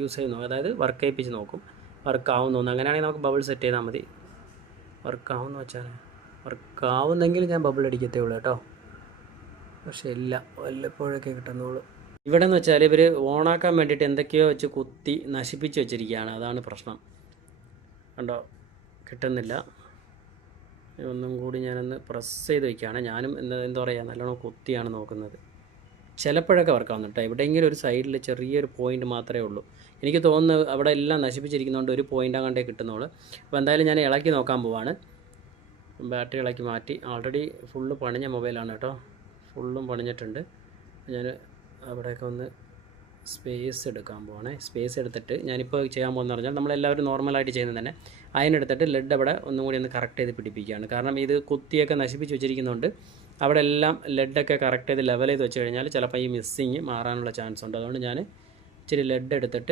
Use ചെയ്ത് നോക്കും, അതായത് വർക്ക് ചെയ്യിപ്പിച്ച് നോക്കും. വർക്ക് ആവുന്നു അങ്ങനെയാണെങ്കിൽ നമുക്ക് ബബിൾ സെറ്റ് ചെയ്താൽ മതി. വർക്ക് ആവുമെന്ന് വെച്ചാൽ വർക്ക് ആവുന്നെങ്കിൽ ഞാൻ ബബിൾ അടിക്കത്തേ ഉള്ളൂ കേട്ടോ. പക്ഷേ ഇല്ല, വല്ലപ്പോഴൊക്കെ കിട്ടുന്നുള്ളൂ. ഇവിടെ എന്ന് വെച്ചാൽ ഇവർ ഓണാക്കാൻ വേണ്ടിയിട്ട് എന്തൊക്കെയോ വെച്ച് കുത്തി നശിപ്പിച്ച് വെച്ചിരിക്കുകയാണ്. അതാണ് പ്രശ്നം. കണ്ടോ, കിട്ടുന്നില്ല. ഒന്നും കൂടി ഞാനൊന്ന് പ്രസ് ചെയ്ത് വയ്ക്കുകയാണ്. ഞാനും എന്താ പറയുക, നല്ലോണം കുത്തിയാണ് നോക്കുന്നത്. ചിലപ്പോഴൊക്കെ വർക്കാവുന്നു കേട്ടോ. എവിടെയെങ്കിലും ഒരു സൈഡിൽ ചെറിയൊരു പോയിൻ്റ് മാത്രമേ ഉള്ളൂ. എനിക്ക് തോന്നുന്നത് അവിടെ എല്ലാം നശിപ്പിച്ചിരിക്കുന്നതുകൊണ്ട് ഒരു പോയിൻ്റ് അങ്ങോട്ടേ കിട്ടുന്നുള്ളൂ. അപ്പോൾ എന്തായാലും ഞാൻ ഇളക്കി നോക്കാൻ പോവാണ്. ബാറ്ററി ഇളക്കി മാറ്റി. ആൾറെഡി ഫുള്ള് പണിഞ്ഞ മൊബൈലാണ് കേട്ടോ, ഫുള്ളും പണിഞ്ഞിട്ടുണ്ട്. ഞാൻ അവിടെയൊക്കെ ഒന്ന് സ്പേസ് എടുക്കാൻ പോകണേ. സ്പേസ് എടുത്തിട്ട് ഞാനിപ്പോൾ ചെയ്യാൻ പോകുന്നത് പറഞ്ഞാൽ നമ്മളെല്ലാവരും നോർമലായിട്ട് ചെയ്യുന്നത് തന്നെ, അതിനെടുത്തിട്ട് ലെഡ് അവിടെ ഒന്നും കൂടി ഒന്ന് കറക്റ്റ് ചെയ്ത് പിടിപ്പിക്കുകയാണ്. കാരണം ഇത് കുത്തിയൊക്കെ നശിപ്പിച്ച് വെച്ചിരിക്കുന്നതുകൊണ്ട് അവിടെ എല്ലാം ലെഡൊക്കെ കറക്റ്റ് ചെയ്ത് ലെവൽ ചെയ്ത് വെച്ച് കഴിഞ്ഞാൽ ചിലപ്പോൾ ഈ മിസ്സിങ് മാറാനുള്ള ചാൻസ് ഉണ്ട്. അതുകൊണ്ട് ഞാൻ ഇച്ചിരി ലെഡ് എടുത്തിട്ട്